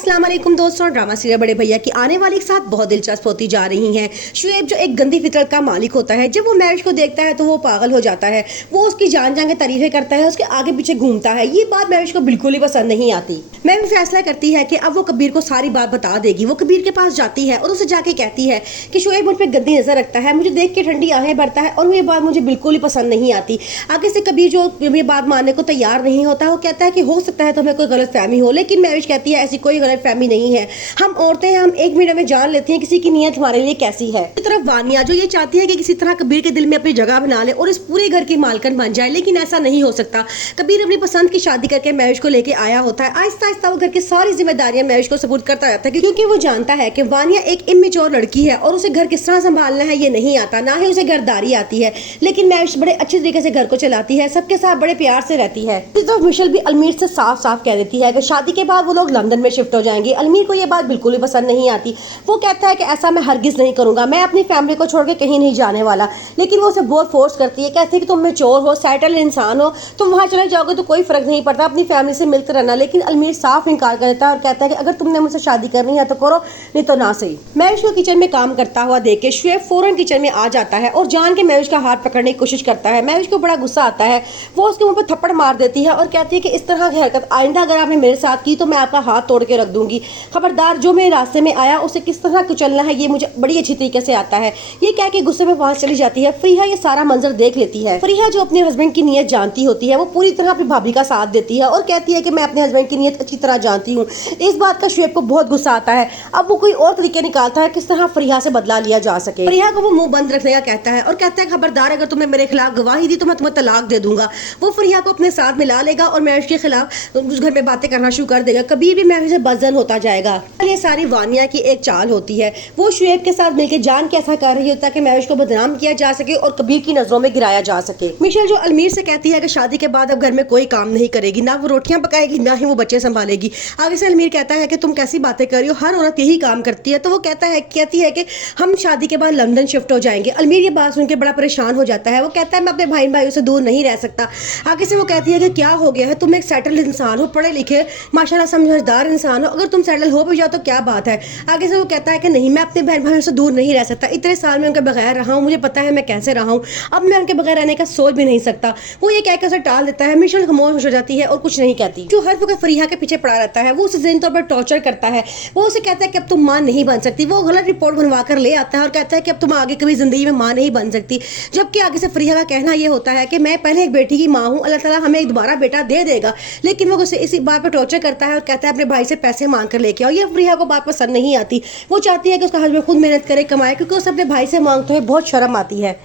अस्सलाम वालेकुम दोस्तों, ड्रामा सीरियल बड़े भैया की आने वाली के साथ बहुत दिलचस्प होती जा रही हैं। शुएब जो एक गंदी फितरत का मालिक होता है, जब वो मैरिज को देखता है तो वो पागल हो जाता है। वो उसकी जान जान के तारीफें करता है, उसके आगे पीछे घूमता है। ये बात मैरिज को बिल्कुल ही पसंद नहीं आती। मैम फैसला करती है कि अब वो कबीर को सारी बात बता देगी। वो कबीर के पास जाती है और उसे जाके कहती है कि शुएब मुझ पर गंदी नजर रखता है, मुझे देख के ठंडी आहें भरता है और ये बात मुझे बिल्कुल ही पसंद नहीं आती। आगे से कबीर जो ये बात मानने को तैयार नहीं होता, वो कहता है कि हो सकता है तुम्हें कोई गलत फहमी हो, लेकिन मैरिज कहती है ऐसी कोई गलत फहमी नहीं है। हम औरतें हैं, हम एक मिनट में जान लेते हैं किसी की नीयत हमारे लिए कैसी है। इस तरफ वानिया जो ये चाहती है कि किसी तरह कबीर के दिल में अपनी जगह बना ले और इस पूरे घर की मालकन बन जाए, लेकिन ऐसा नहीं हो सकता। कबीर अपनी पसंद की शादी करके मैरिज को लेके आया होता है। आहिस्ता आहिस्ता वो घर की सारी जिम्मेदारियां मैरिज को सपुर्द करता रहता है, क्योंकि वो जानता है कि वानिया एक इमेच्योर लड़की है और उसे घर किस तरह संभालना है ये नहीं आता, ना ही उसे घरदारी आती है। लेकिन मैरिज बड़े अच्छे तरीके से घर को चलाती है, सबके साथ बड़े प्यार से रहती है। इस तरफ मिशेल भी अलमीर से साफ साफ कह देती है कि शादी के बाद वो लोग लंदन में शिफ्ट हो जाएंगे। अलमीर को ये बात बिल्कुल ही पसंद नहीं आती। वो कहता है कि ऐसा मैं हरगिज नहीं करूंगा, मैं अपनी फैमिली को छोड़ के कहीं नहीं जाने वाला। लेकिन वो उसे बहुत फोर्स करती है, कहती है कि तुम मैच्योर हो, सेटल इंसान हो, तुम वहां चले जाओगे तो कोई फर्क नहीं पड़ता, अपनी फैमिली से मिलते रहना। लेकिन अलमीर साफ इनकार कर देता है और कहता है कि अगर तुमने मुझसे शादी करनी है तो करो, नहीं तो ना सही। मैरिज को किचन में काम करता हुआ देख के शुएब फौरन किचन में आ जाता है और जान के मैरिज का हाथ पकड़ने की कोशिश करता है। मैरिज को बड़ा गुस्सा आता है, वो उसके मुंह पर थप्पड़ मार देती है और कहती है कि इस तरह की हरकत आइंदा अगर आपने मेरे साथ की तो मैं आपका हाथ तोड़ के रख दूंगी। खबरदार, जो मेरे रास्ते में आया उसे किस तरह कुचलना है ये मुझे बड़ी अच्छी तरीके से आता है। ये कह के गुस्से में वहां चली जाती है। फरीहा ये सारा मंजर देख लेती है। फरीहा जो अपने हस्बैंड की नीयत जानती होती है, वो पूरी तरह अपनी भाभी का साथ देती है और कहती है कि मैं अपने हस्बैंड की नीयत अच्छी तरह जानती हूँ। इस बात का शुएब को बहुत गुस्सा आता है। अब वो कोई और तरीके निकालता है किस तरह फरीहा से बदला लिया जा सके। फरीहा को वो मुंह बंद रखने का कहता है और कहता है खबरदार, अगर तुमने मेरे खिलाफ गवाही दी तो मैं तुम्हें तलाक दे दूंगा। वो फरीहा को अपने साथ मिला लेगा और मैरिज के खिलाफ उस घर में बातें करना शुरू कर देगा। कभी भी मैरिज से बदजन होता जाएगा। ये सारी वानिया की एक चाल होती है। वो शुएब के साथ मिलकर जान के ऐसा कर रही होता है कि मैरिज को बदनाम किया जा सके और कबीर की नजरों में गिराया जा सके। मिशेल जो अलमीर से कहती है कि शादी के बाद अब घर में कोई काम नहीं करेगी, ना वो रोटियां पकाएगी ना ही वो बच्चे संभालेगी। आगे से अलमीर कहता है कि तुम कैसी बातें कर रही हो, हर औरत यही काम करती है। तो वो कहती है कि हम शादी के बाद लंदन शिफ्ट हो जाएंगे। अलमीर ये बात सुनकर बड़ा परेशान हो जाता है। वो कहता है मैं अपने भाइयों से दूर नहीं रह सकता। आगे से वो कहती है कि क्या हो गया है, तुम एक सेटल्ड इंसान हो, पढ़े लिखे माशाल्लाह समझदार इंसान हो, अगर तुम सेटल हो भी जाओ तो क्या बात है। आगे से वो कहता है कि नहीं, मैं अपने बहन भाइयों से दूर नहीं रह सकता। इतने साल में उनके बगैर रहा हूँ, मुझे पता है मैं कैसे रहा हूँ, अब मैं उनके बगैर रहने का सोच भी नहीं सकता। वो ये कहकर उसे टाल देता है। मिशेल खामोश हो जाती है और कुछ नहीं कहती। जो हर वक्त फरीहा के पीछे पड़ा रहता है, वो उसे ज़हनी तौर पर टॉर्चर करता है। वो उसे कहता है कि अब तुम मां नहीं बन सकती। वो गलत रिपोर्ट बनवा कर ले आता है और कहता है कि अब तुम आगे कभी जिंदगी में मां नहीं बन सकती। जबकि आगे से फरीहा का कहना यह होता है कि मैं पहले एक बेटी की माँ हूँ, अल्लाह ताला हमें एक दोबारा बेटा दे देगा। लेकिन वो उसे इसी बात पर टॉर्चर करता है और कहता है अपने भाई से पैसे मांग कर लेके आओ। ये फरीहा को बात पसंद नहीं आती। वो चाहती है कि उसका हस्बैंड खुद मेहनत करे, कमाए, क्योंकि उसे अपने भाई से मांगते हुए बहुत शर्म आती है।